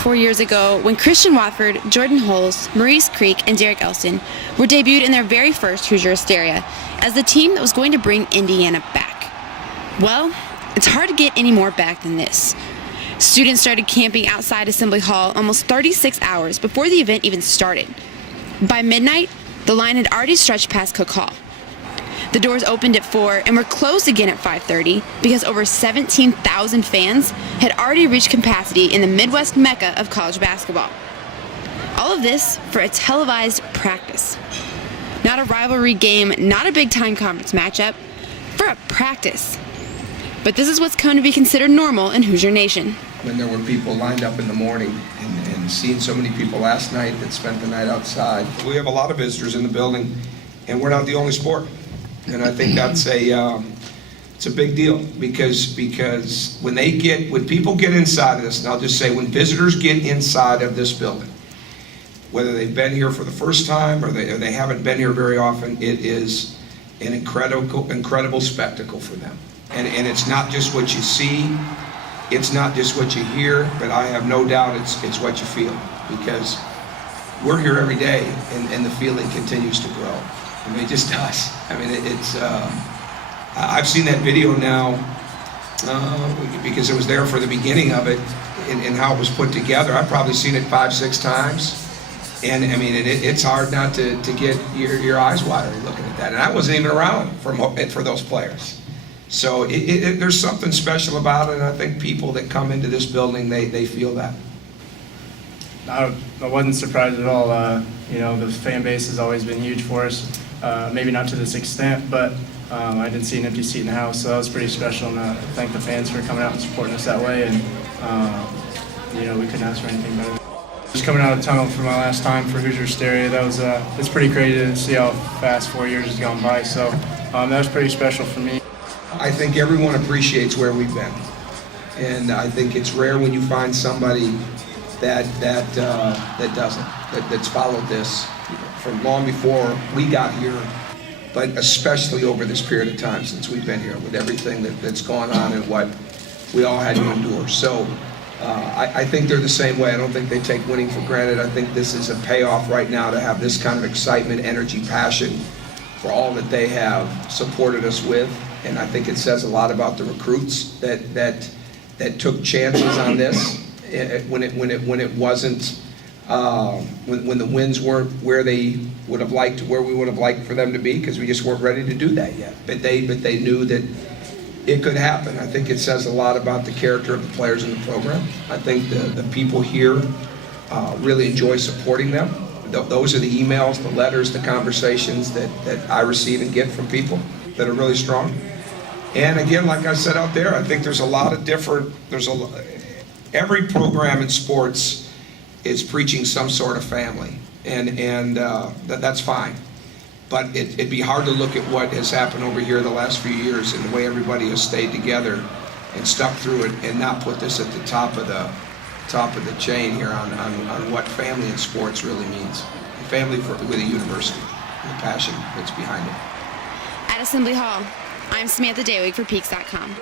4 years ago when Christian Watford, Jordan Holes, Maurice Creek, and Derek Elston were debuted in their very first Hoosier Hysteria as the team that was going to bring Indiana back. Well, it's hard to get any more back than this. Students started camping outside Assembly Hall almost 36 hours before the event even started. By midnight, the line had already stretched past Cook Hall. The doors opened at 4 and were closed again at 5:30 because over 17,000 fans had already reached capacity in the Midwest mecca of college basketball. All of this for a televised practice. Not a rivalry game, not a big-time conference matchup, for a practice. But this is what's come to be considered normal in Hoosier Nation. When there were people lined up in the morning and seeing so many people last night that spent the night outside. We have a lot of visitors in the building, and we're not the only sport. And I think that's it's a big deal because when people get inside of this, and I'll just say when visitors get inside of this building, whether they've been here for the first time or they haven't been here very often, it is an incredible spectacle for them. And it's not just what you see, it's not just what you hear, but I have no doubt it's what you feel, because we're here every day and the feeling continues to grow. I mean, it just does. I mean, I've seen that video now because it was there for the beginning of it and how it was put together. I've probably seen it 5-6 times. And I mean, it's hard not to get your eyes watery looking at that. And I wasn't even around for those players. So there's something special about it, and I think people that come into this building, they feel that. I wasn't surprised at all. The fan base has always been huge for us. Maybe not to this extent, but I didn't see an empty seat in the house, so that was pretty special. And I thank the fans for coming out and supporting us that way. And we couldn't ask for anything better. Just coming out of the tunnel for my last time for Hoosier Hysteria, it's pretty crazy to see how fast 4 years has gone by. So that was pretty special for me. I think everyone appreciates where we've been, and I think it's rare when you find somebody that doesn't, that's followed this from long before we got here, but especially over this period of time since we've been here with everything that's gone on and what we all had to endure. So I think they're the same way. I don't think they take winning for granted. I think this is a payoff right now to have this kind of excitement, energy, passion for all that they have supported us with. And I think it says a lot about the recruits that took chances on this when it wasn't when the wins weren't where we would have liked for them to be, because we just weren't ready to do that yet. But they knew that it could happen. I think it says a lot about the character of the players in the program. I think the people here really enjoy supporting them. Those are the emails, the letters, the conversations that I receive and get from people that are really strong. And again, like I said out there, I think there's a lot of every program in sports is preaching some sort of family, and that's fine. But it'd be hard to look at what has happened over here the last few years and the way everybody has stayed together and stuck through it, and not put this at the top of the chain here on what family in sports really means. Family with a university, and the passion that's behind it. At Assembly Hall, I'm Samantha Dewig for Peaks.com.